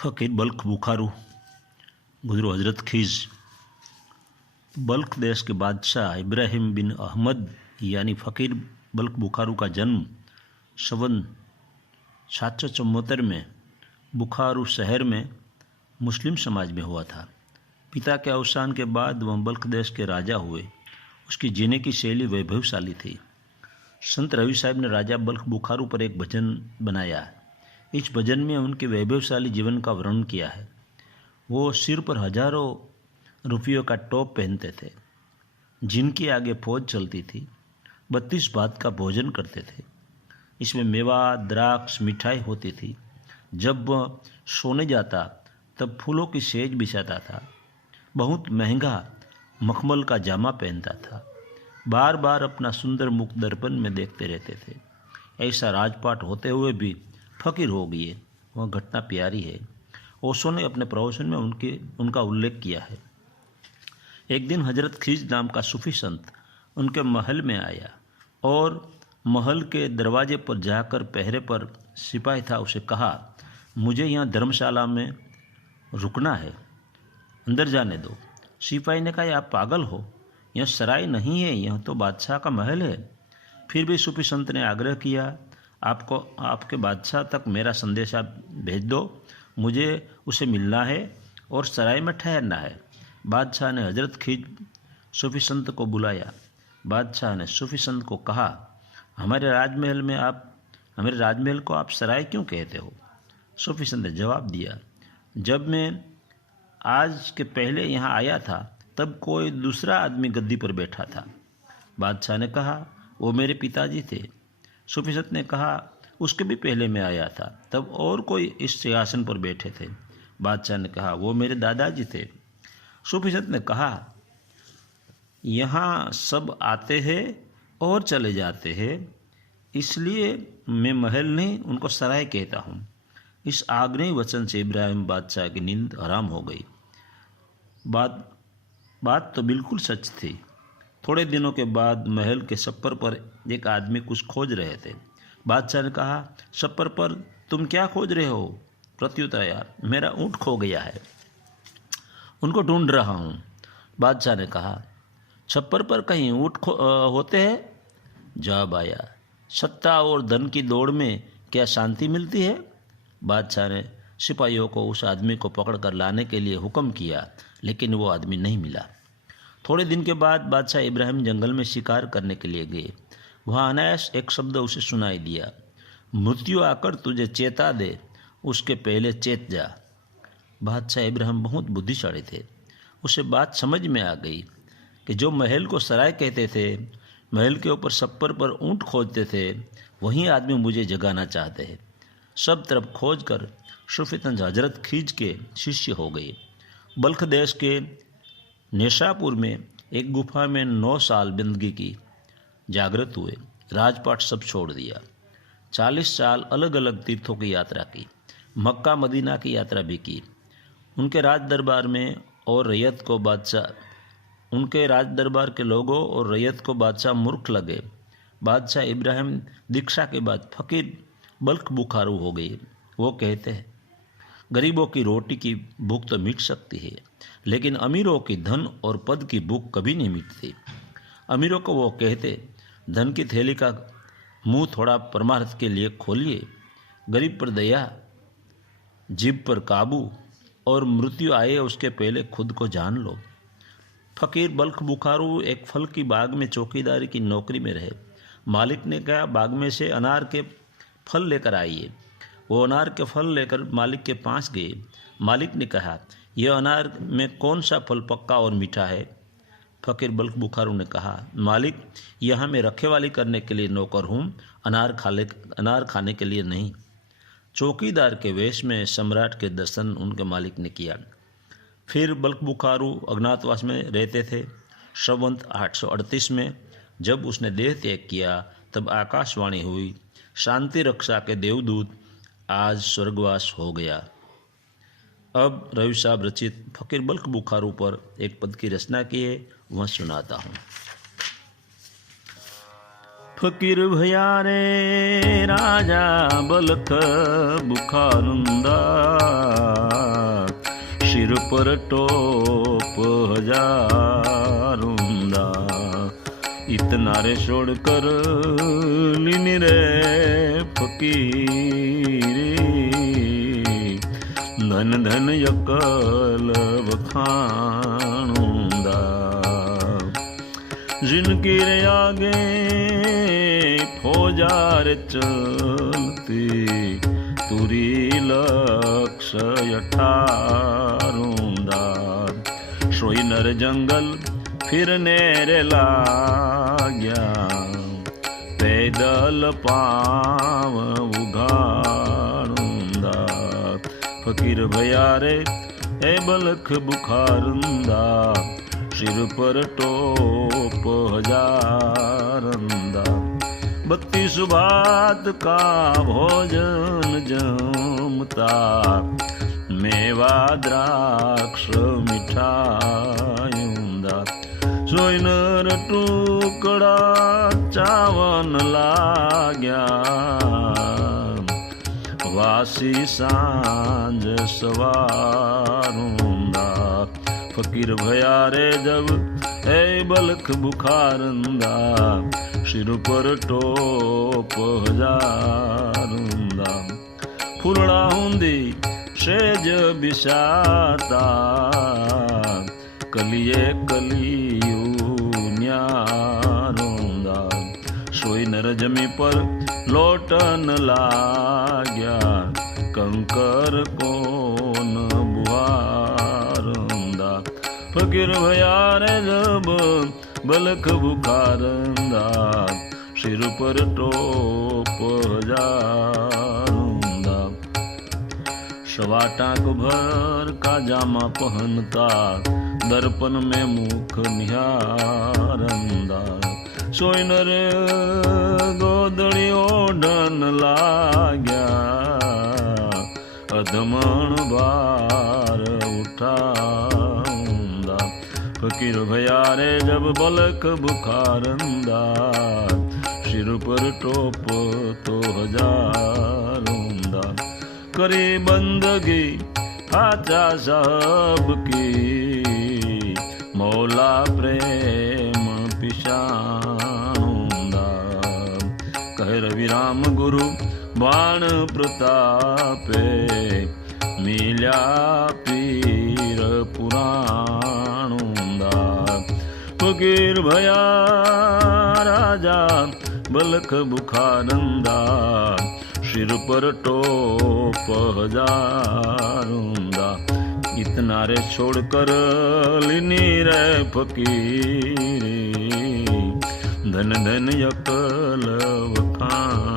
फ़कीर बल्ख बुखारू गुजरो हज़रत खीज। बल्ख देश के बादशाह इब्राहिम बिन अहमद यानी फ़कीर बल्ख बुखारू का जन्म सन 774 में बुखारू शहर में मुस्लिम समाज में हुआ था। पिता के अवसान के बाद वह बल्ख देश के राजा हुए। उसकी जीने की शैली वैभवशाली थी। संत रवि साहब ने राजा बल्ख बुखारू पर एक भजन बनाया है। इस भजन में उनके वैभवशाली जीवन का वर्णन किया है। वो सिर पर हजारों रुपयों का टॉप पहनते थे, जिनके आगे फौज चलती थी। 32 भात का भोजन करते थे। इसमें मेवा, द्राक्ष, मिठाई होती थी। जब वह सोने जाता तब फूलों की सेज बिछाता था। बहुत महंगा मखमल का जामा पहनता था। बार बार अपना सुंदर मुख दर्पण में देखते रहते थे। ऐसा राजपाट होते हुए भी फ़कीर हो गए। वह घटना प्यारी है। ओशो ने अपने प्रवचन में उनका उल्लेख किया है। एक दिन हजरत खीज नाम का सूफी संत उनके महल में आया और महल के दरवाजे पर जाकर पहरे पर सिपाही था, उसे कहा, मुझे यहाँ धर्मशाला में रुकना है, अंदर जाने दो। सिपाही ने कहा, आप पागल हो, यह सराय नहीं है, यह तो बादशाह का महल है। फिर भी सूफी संत ने आग्रह किया, आपको आपके बादशाह तक मेरा संदेशा भेज दो, मुझे उसे मिलना है और सराय में ठहरना है। बादशाह ने हजरत खीज सूफी संत को बुलाया। बादशाह ने सूफी संत को कहा, हमारे राजमहल को आप सराय क्यों कहते हो? सूफी संत ने जवाब दिया, जब मैं आज के पहले यहाँ आया था तब कोई दूसरा आदमी गद्दी पर बैठा था। बादशाह ने कहा, वो मेरे पिताजी थे। सूफी संत ने कहा, उसके भी पहले मैं आया था, तब और कोई इस सिंहासन पर बैठे थे। बादशाह ने कहा, वो मेरे दादाजी थे। सूफी संत ने कहा, यहाँ सब आते हैं और चले जाते हैं, इसलिए मैं महल नहीं उनको सराय कहता हूँ। इस आग्नेय वचन से इब्राहिम बादशाह की नींद हराम हो गई। बात तो बिल्कुल सच थी। थोड़े दिनों के बाद महल के छप्पर पर एक आदमी कुछ खोज रहे थे। बादशाह ने कहा, छप्पर पर तुम क्या खोज रहे हो? प्रत्युत्तर आया, मेरा ऊँट खो गया है, उनको ढूंढ रहा हूँ। बादशाह ने कहा, छप्पर पर कहीं ऊँट होते हैं? जवाब आया, सत्ता और धन की दौड़ में क्या शांति मिलती है? बादशाह ने सिपाहियों को उस आदमी को पकड़कर लाने के लिए हुक्म किया, लेकिन वो आदमी नहीं मिला। थोड़े दिन के बाद बादशाह इब्राहिम जंगल में शिकार करने के लिए गए। वहाँ अनायास एक शब्द उसे सुनाई दिया, मृत्यु आकर तुझे चेता दे, उसके पहले चेत जा। बादशाह इब्राहिम बहुत बुद्धिशाली थे। उसे बात समझ में आ गई कि जो महल को सराय कहते थे, महल के ऊपर छप्पर पर ऊँट खोजते थे, वही आदमी मुझे जगाना चाहते हैं। सब तरफ खोज कर सूफी संत हजरत खीज के शिष्य हो गए। बल्ख देश के नेशापुर में एक गुफा में 9 साल बंदगी की, जागृत हुए। राजपाट सब छोड़ दिया। 40 साल अलग अलग तीर्थों की यात्रा की। मक्का मदीना की यात्रा भी की। उनके राज दरबार के लोगों और रैयत को बादशाह मूर्ख लगे। बादशाह इब्राहिम दीक्षा के बाद फ़कीर बल्ख बुखारू हो गए। वो कहते हैं, गरीबों की रोटी की भूख तो मिट सकती है, लेकिन अमीरों की धन और पद की भूख कभी नहीं मिटती। अमीरों को वो कहते, धन की थैली का मुंह थोड़ा परमार्थ के लिए खोलिए, गरीब पर दया, जीभ पर काबू, और मृत्यु आए उसके पहले खुद को जान लो। फ़कीर बल्ख बुखारू एक फल की बाग में चौकीदारी की नौकरी में रहे। मालिक ने कहा, बाग में से अनार के फल लेकर आइए। वो अनार के फल लेकर मालिक के पास गए। मालिक ने कहा, यह अनार में कौन सा फल पक्का और मीठा है? फ़कीर बल्ख बुखारू ने कहा, मालिक, यहाँ मैं रखेवाली करने के लिए नौकर हूँ, अनार खाने के लिए नहीं। चौकीदार के वेश में सम्राट के दर्शन उनके मालिक ने किया। फिर बल्ख बुखारू अज्ञातवास में रहते थे। संवत 838 में जब उसने देह त्याग किया, तब आकाशवाणी हुई, शांति रक्षा के देवदूत आज स्वर्गवास हो गया। अब रवि साहब रचित फ़कीर बल्ख बुखारू पर एक पद की रचना की है, वह सुनाता हूँ। फ़कीर भया रे राजा बल्ख बुखारुंदा, सिर पर टोप हजारूंदा, इतना रे छोड़कर लीनी रे फकीरी, धन धन यकल बखाणूंदा। जिनकी रे आगे फौजार चलती, तुरी लक्ष्य अठारूंदा। सोई नर जंगल फिरने रे लाग्या, पैदल पाव उघाड़ूंदा। फकीर भया रे ए बलख बुखारंदा, सिर पर टोप हजारंदा। 32 भात का भोजन जमता, मेवा द्राक्ष मिठायूंदा। सोई नर टुकड़ा चावन लाग्या, वासी सांझ सवारूंदा। फकीर भया रे जब ए बलख बुखारंदा, सिर पर टोप हजारूंदा। फूलड़ा हुंदी सेज बिसाता, कलिए कलियू न्यारूंदा। सोई नर जमी पर लोटन लाग्या, कंकर कोन बुहारंदा। फकीर भया रे जब बलख बुखारंदा, सिर पर टोप हजारूंदा। सवा टाक भर का जामा पहनता, दर्पण में मुख निहारंदा। सोई नर गोदड़ी ओढ़न लाग्या, अधमण बार उठाऊंदा। फकीर भया रे जब बलख बुखारंदा, सिर पर टोप तो हजारूंदा। करे बंदगी आचा साहब की, मौला प्रेम पिशाऊंदा। कह रवि राम गुरु बाण प्रतापे, मिल्या पीर पुराणूंदा। फकीर भया राजा बलख बुखारंदा, सिर पर टोप हजारूंदा। इतना रे छोड़कर लीनी रे फकीरी, धन धन यकल वखाण।